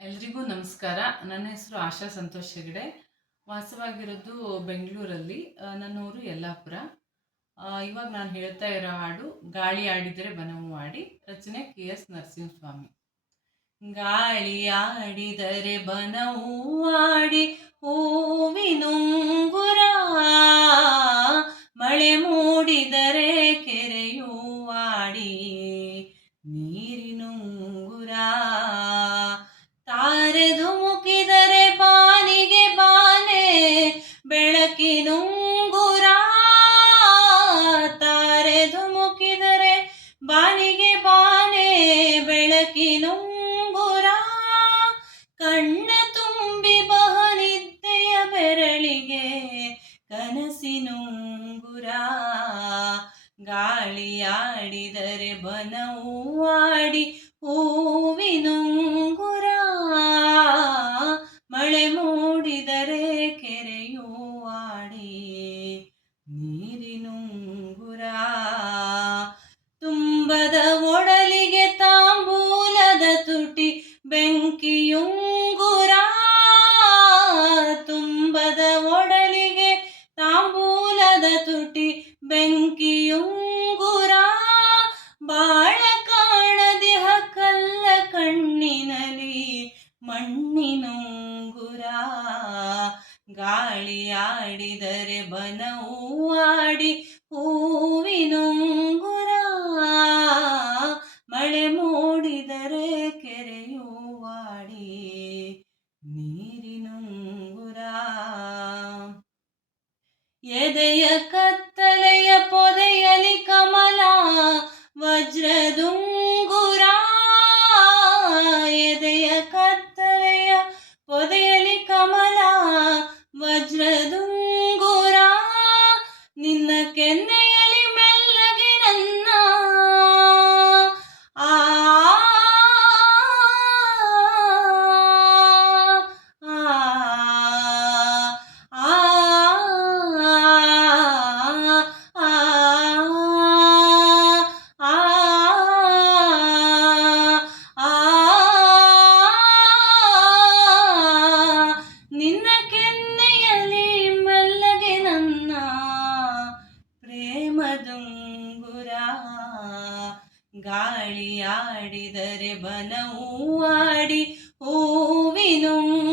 ಎಲ್ರಿಗೂ ನಮಸ್ಕಾರ. ನನ್ನ ಹೆಸರು ಆಶಾ ಸಂತೋಷ್ ಹೆಗಡೆ. ವಾಸವಾಗಿರೋದು ಬೆಂಗಳೂರಲ್ಲಿ ನನ್ನ ಊರು ಯಲ್ಲಾಪುರ. ಇವಾಗ ನಾನು ಹೇಳ್ತಾ ಇರೋ ಹಾಡು, ಗಾಳಿ ಆಡಿದರೆ ಬನವು ಆಡಿ, ರಚನೆ ಕೆ ಎಸ್ ನರಸಿಂಹಸ್ವಾಮಿ. ಗಾಳಿ ಆಡಿದರೆ ಬನವು ಆಡಿ ಹೂವಿನುಂಗುರ ಕನಸಿನುಂಗುರ ಗಾಳಿಯಾಡಿದರೆ ಬನವು ಆಡಿ ತುಟಿ ಬೆಂಕಿಯುಂಗುರ ಬಾಳ ಕಾಣದಿಹ ಕಲ್ಲ ಕಣ್ಣಿನಲಿ ಮಣ್ಣಿನುಂಗುರ. ಗಾಳಿಯಾಡಿದರೆ ಬನವೂ ಆಡಿ ಕತ್ತಲೆಯ ಪೊದೆಯಲಿ ಕಮಲ ವಜ್ರದುಂಗುರ ಎದೆಯ ಕತ್ತಲೆಯ ಪೊದೆಯಲಿ ಕಮಲ ವಜ್ರದುಂಗುರ ಗಾಳಿಯಾಡಿದರೆ ಬನವು ಆಡಿ ಹೂವಿನುಂಗುರ